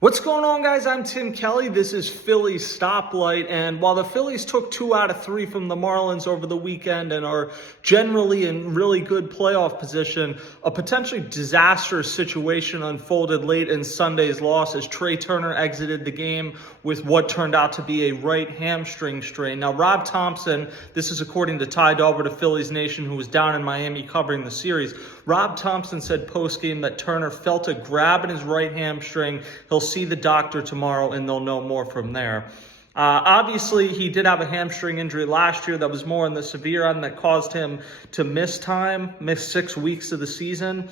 What's going on, guys? I'm Tim Kelly. This is Phillies Stoplight, and while the Phillies took 2 out of 3 from the Marlins over the weekend and are generally in really good playoff position, a potentially disastrous situation unfolded late in Sunday's loss as Trea Turner exited the game with what turned out to be a right hamstring strain. Now, Rob Thompson, this is according to Ty Daubert of Phillies Nation, who was down in Miami covering the series. Rob Thompson said post-game that Turner felt a grab in his right hamstring. He'll see the doctor tomorrow and they'll know more from there. Obviously, he did have a hamstring injury last year that was more on the severe end that caused him to miss 6 weeks of the season.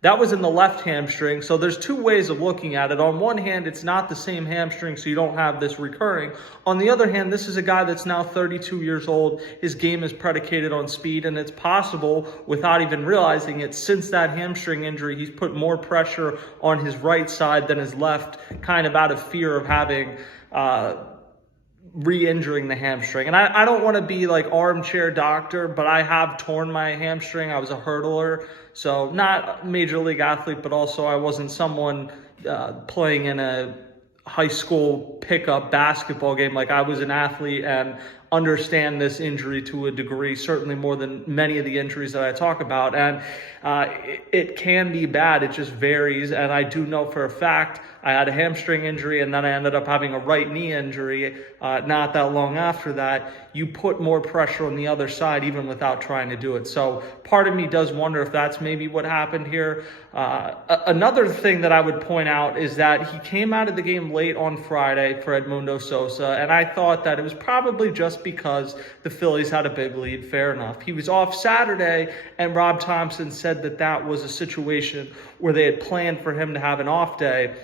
That was in the left hamstring. So there's two ways of looking at it. On one hand, it's not the same hamstring, so you don't have this recurring. On the other hand, this is a guy that's now 32 years old. His game is predicated on speed, and it's possible, without even realizing it, since that hamstring injury, he's put more pressure on his right side than his left, kind of out of fear of having re-injuring the hamstring. And I don't want to be like armchair doctor, but I have torn my hamstring. I was a hurdler, so not a major league athlete, but also I wasn't someone playing in a high school pickup basketball game. Like, I was an athlete and understand this injury to a degree, certainly more than many of the injuries that I talk about. And it can be bad. It just varies. And I do know for a fact I had a hamstring injury, and then I ended up having a right knee injury not that long after that. You put more pressure on the other side even without trying to do it. So part of me does wonder if that's maybe what happened here. Another thing that I would point out is that he came out of the game late on Friday for Edmundo Sosa, and I thought that it was probably just because the Phillies had a big lead. Fair enough. He was off Saturday, and Rob Thompson said that that was a situation where they had planned for him to have an off day.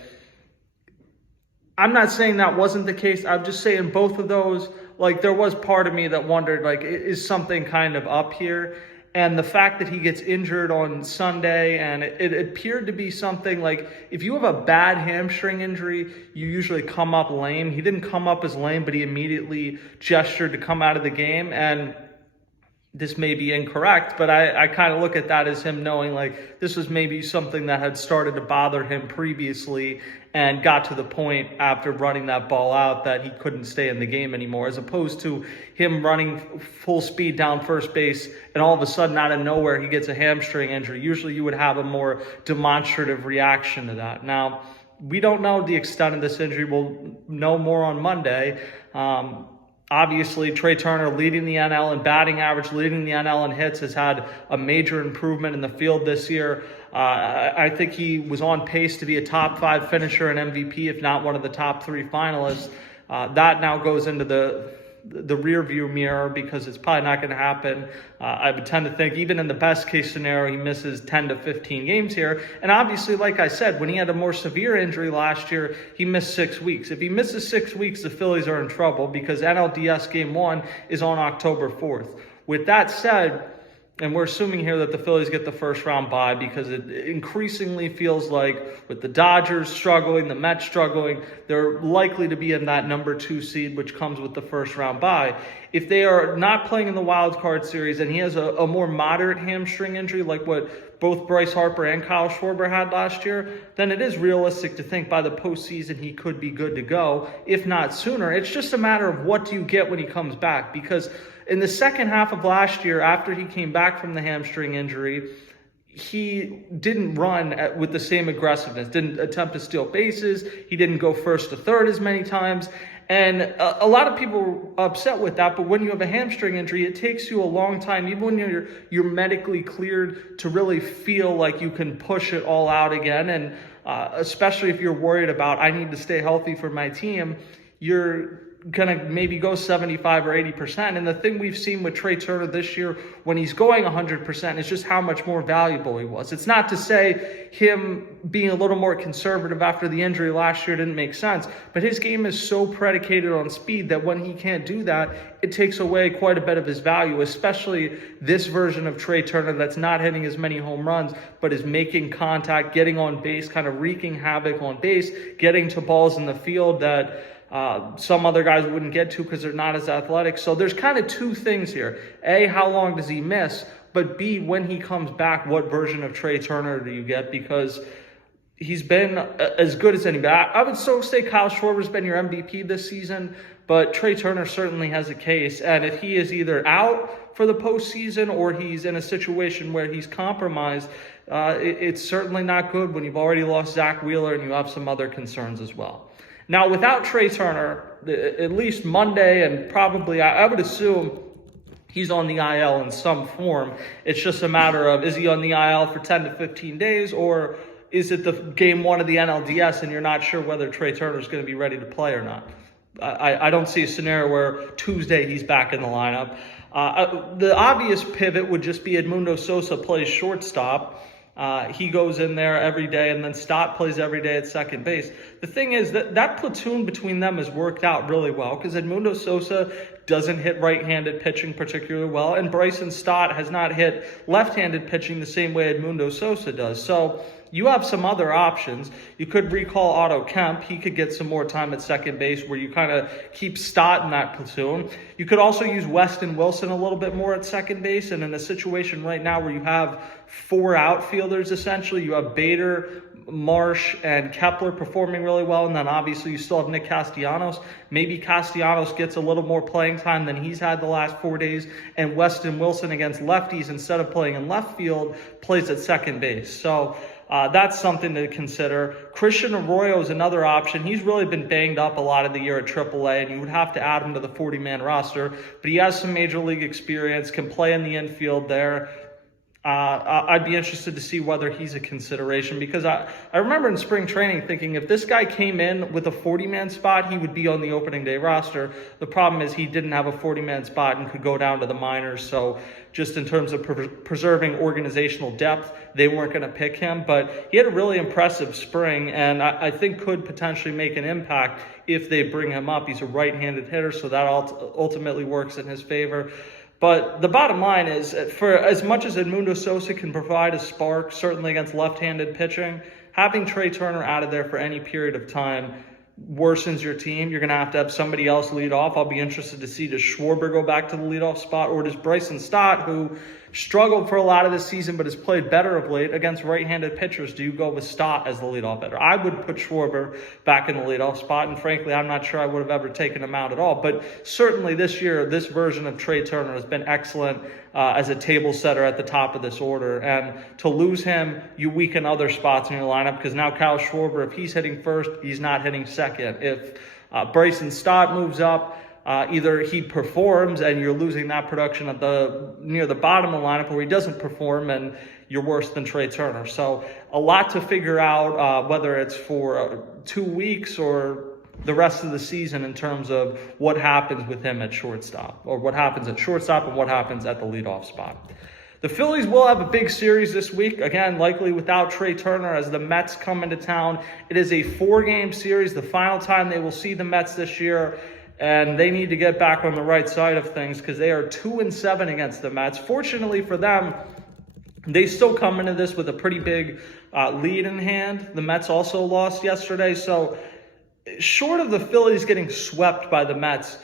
I'm not saying that wasn't the case. I'm just saying both of those, like, there was part of me that wondered, like, is something kind of up here? And the fact that he gets injured on Sunday, and it appeared to be something like, if you have a bad hamstring injury, you usually come up lame. He didn't come up as lame, but he immediately gestured to come out of the game. And this may be incorrect, but I kind of look at that as him knowing, like, this was maybe something that had started to bother him previously and got to the point after running that ball out that he couldn't stay in the game anymore, as opposed to him running full speed down first base and all of a sudden out of nowhere he gets a hamstring injury. Usually you would have a more demonstrative reaction to that. Now, we don't know the extent of this injury. We'll know more on Monday. Obviously, Trea Turner leading the NL in batting average, leading the NL in hits, has had a major improvement in the field this year. I think he was on pace to be a top 5 finisher and MVP, if not one of the top 3 finalists. That now goes into the rear view mirror because it's probably not going to happen. I would tend to think even in the best case scenario, he misses 10 to 15 games here. And obviously, like I said, when he had a more severe injury last year, he missed 6 weeks. If he misses 6 weeks, the Phillies are in trouble because NLDS Game 1 is on October 4th. With that said, and we're assuming here that the Phillies get the first round bye because it increasingly feels like with the Dodgers struggling, the Mets struggling, they're likely to be in that number 2 seed, which comes with the first round bye. If they are not playing in the wild card series and he has a more moderate hamstring injury like what both Bryce Harper and Kyle Schwarber had last year, then it is realistic to think by the postseason he could be good to go, if not sooner. It's just a matter of what do you get when he comes back, because in the second half of last year, after he came back from the hamstring injury, he didn't run with the same aggressiveness, didn't attempt to steal bases, he didn't go first to third as many times. And a lot of people were upset with that, but when you have a hamstring injury, it takes you a long time, even when you're medically cleared, to really feel like you can push it all out again. And especially if you're worried about, I need to stay healthy for my team, you're going to maybe go 75 or 80%. And the thing we've seen with Trea Turner this year, when he's going 100%, is just how much more valuable he was. It's not to say him being a little more conservative after the injury last year didn't make sense, but his game is so predicated on speed that when he can't do that, it takes away quite a bit of his value, especially this version of Trea Turner that's not hitting as many home runs, but is making contact, getting on base, kind of wreaking havoc on base, getting to balls in the field that some other guys wouldn't get to because they're not as athletic. So there's kind of two things here. A, how long does he miss? But B, when he comes back, what version of Trea Turner do you get? Because he's been as good as anybody. I would still say Kyle Schwarber's been your MVP this season, but Trea Turner certainly has a case. And if he is either out for the postseason or he's in a situation where he's compromised, it's certainly not good when you've already lost Zach Wheeler and you have some other concerns as well. Now, without Trea Turner, at least Monday, and probably I would assume he's on the IL in some form. It's just a matter of, is he on the IL for 10 to 15 days, or is it the game one of the NLDS and you're not sure whether Trea Turner is going to be ready to play or not? I don't see a scenario where Tuesday he's back in the lineup. The obvious pivot would just be Edmundo Sosa plays shortstop. He goes in there every day, and then Stott plays every day at second base. The thing is that platoon between them has worked out really well because Edmundo Sosa doesn't hit right-handed pitching particularly well, and Bryson Stott has not hit left-handed pitching the same way Edmundo Sosa does. So you have some other options. You could recall Otto Kemp. He could get some more time at second base where you kind of keep Stott in that platoon. You could also use Weston Wilson a little bit more at second base. And in a situation right now where you have 4 outfielders, essentially, you have Bader, Marsh, and Kepler performing really well. And then obviously you still have Nick Castellanos. Maybe Castellanos gets a little more playing time than he's had the last 4 days. And Weston Wilson against lefties, instead of playing in left field, plays at second base. So that's something to consider. Christian Arroyo is another option. He's really been banged up a lot of the year at AAA, and you would have to add him to the 40-man roster. But he has some major league experience, can play in the infield there. I'd be interested to see whether he's a consideration, because I remember in spring training thinking if this guy came in with a 40-man spot, he would be on the opening day roster. The problem is he didn't have a 40-man spot and could go down to the minors. So just in terms of preserving organizational depth, they weren't going to pick him. But he had a really impressive spring, and I think could potentially make an impact if they bring him up. He's a right-handed hitter, so that ultimately works in his favor. But the bottom line is, for as much as Edmundo Sosa can provide a spark, certainly against left-handed pitching, having Trea Turner out of there for any period of time worsens your team. You're going to have somebody else lead off. I'll be interested to see, does Schwarber go back to the leadoff spot, or does Bryson Stott, who struggled for a lot of this season but has played better of late against right-handed pitchers, do you go with Stott as the leadoff hitter? I would put Schwarber back in the leadoff spot, and frankly, I'm not sure I would have ever taken him out at all. But certainly this year, this version of Trea Turner has been excellent as a table setter at the top of this order. And to lose him, you weaken other spots in your lineup, because now Kyle Schwarber, if he's hitting first, he's not hitting second. If Bryson Stott moves up, either he performs and you're losing that production at near the bottom of the lineup, or he doesn't perform and you're worse than Trea Turner. So a lot to figure out, whether it's for 2 weeks or the rest of the season, in terms of what happens with him at shortstop, or what happens at shortstop and what happens at the leadoff spot. The Phillies will have a big series this week, again, likely without Trea Turner, as the Mets come into town. It is a 4-game series, the final time they will see the Mets this year. And they need to get back on the right side of things, because they are 2-7 against the Mets. Fortunately for them, they still come into this with a pretty big lead in hand. The Mets also lost yesterday. So short of the Phillies getting swept by the Mets,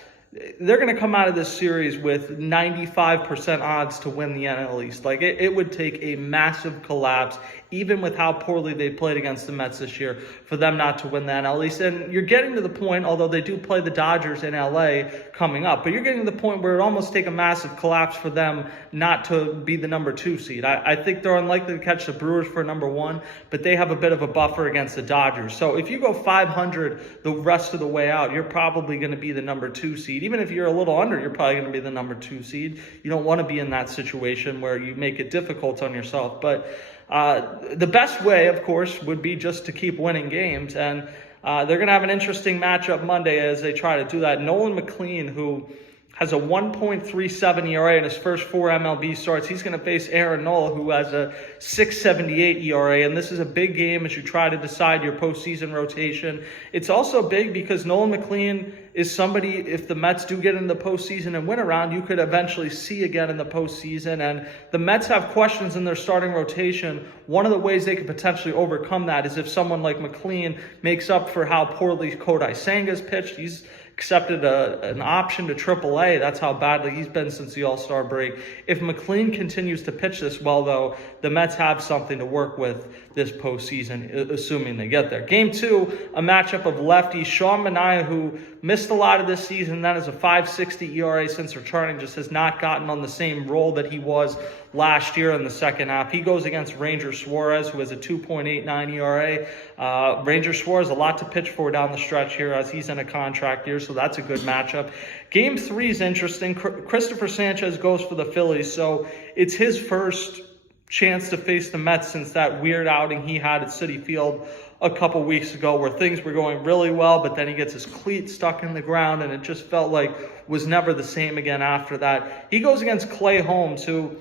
they're going to come out of this series with 95% odds to win the NL East. Like, it would take a massive collapse, even with how poorly they played against the Mets this year, for them not to win the NL East. And you're getting to the point, although they do play the Dodgers in LA coming up, but you're getting to the point where it almost take a massive collapse for them not to be the number 2 seed. I think they're unlikely to catch the Brewers for number 1, but they have a bit of a buffer against the Dodgers. So if you go 500 the rest of the way out, you're probably going to be the number 2 seed. Even if you're a little under, you're probably going to be the number 2 seed. You don't want to be in that situation where you make it difficult on yourself. But the best way, of course, would be just to keep winning games. And they're going to have an interesting matchup Monday as they try to do that. Nolan McLean, who has a 1.37 ERA in his first 4 MLB starts. He's going to face Aaron Nola, who has a 6.78 ERA, and this is a big game as you try to decide your postseason rotation. It's also big because Nolan McLean is somebody, if the Mets do get into the postseason and win a round, you could eventually see again in the postseason. And the Mets have questions in their starting rotation. One of the ways they could potentially overcome that is if someone like McLean makes up for how poorly Kodai Senga's pitched. He's accepted an option to AAA. That's how badly he's been since the All-Star break. If McLean continues to pitch this well, though, the Mets have something to work with this postseason, assuming they get there. Game 2, a matchup of lefties. Sean Manaea, who missed a lot of this season, that is a 5.60 ERA since returning, just has not gotten on the same role that he was last year in the second half. He goes against Ranger Suarez, who has a 2.89 ERA. Ranger Suarez, a lot to pitch for down the stretch here as he's in a contract year, so that's a good matchup. Game 3 is interesting. Christopher Sanchez goes for the Phillies, so it's his first chance to face the Mets since that weird outing he had at Citi Field a couple weeks ago where things were going really well, but then he gets his cleat stuck in the ground and it just felt like was never the same again after that. He goes against Clay Holmes, who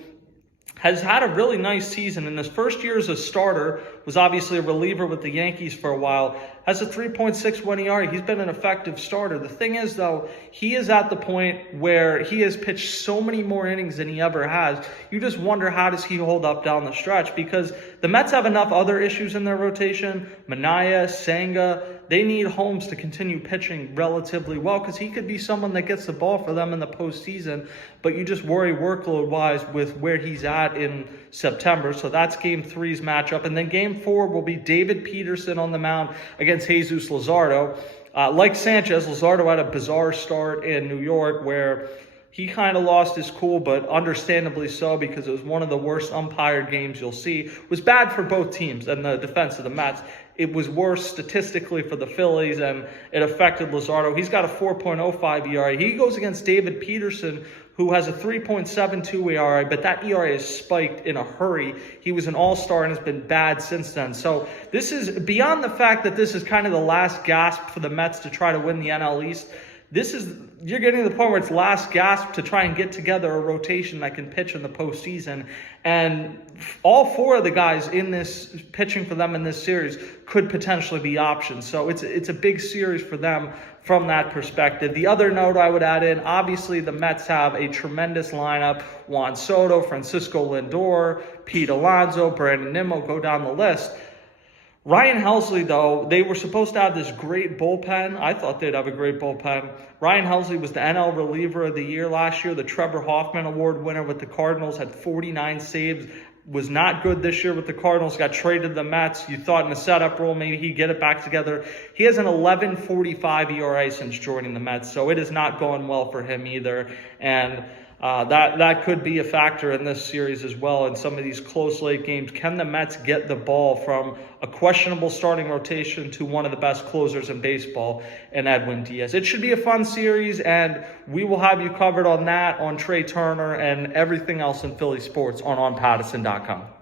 has had a really nice season. In his first year as a starter, was obviously a reliever with the Yankees for a while, has a 3.61 ERA. He's been an effective starter. The thing is, though, he is at the point where he has pitched so many more innings than he ever has. You just wonder, how does he hold up down the stretch? Because the Mets have enough other issues in their rotation. Manaea, Senga, they need Holmes to continue pitching relatively well because he could be someone that gets the ball for them in the postseason. But you just worry workload-wise with where he's at in September. So that's Game 3's matchup. And then Game 4 will be David Peterson on the mound against Jesus Luzardo. Like Sanchez, Luzardo had a bizarre start in New York where he kind of lost his cool, but understandably so, because it was one of the worst umpired games you'll see. It was bad for both teams and the defense of the Mets. It was worse statistically for the Phillies, and it affected Luzardo. He's got a 4.05 ERA. He goes against David Peterson, who has a 3.72 ERA, but that ERA is spiked in a hurry. He was an all-star and has been bad since then. So this is, beyond the fact that this is kind of the last gasp for the Mets to try to win the NL East, you're getting to the point where it's last gasp to try and get together a rotation that can pitch in the postseason. And all 4 of the guys in this pitching for them in this series could potentially be options. So it's a big series for them from that perspective. The other note I would add in, obviously the Mets have a tremendous lineup. Juan Soto, Francisco Lindor, Pete Alonso, Brandon Nimmo, go down the list. Ryan Helsley, though, they were supposed to have this great bullpen. I thought they'd have a great bullpen. Ryan Helsley was the NL reliever of the year last year, the Trevor Hoffman Award winner with the Cardinals, had 49 saves, was not good this year with the Cardinals, got traded to the Mets. You thought in a setup role maybe he'd get it back together. He has an 11.45 ERA since joining the Mets, so it is not going well for him either. And that could be a factor in this series as well in some of these close late games. Can the Mets get the ball from a questionable starting rotation to one of the best closers in baseball in Edwin Diaz? It should be a fun series, and we will have you covered on that, on Trea Turner, and everything else in Philly sports on Pattison.com.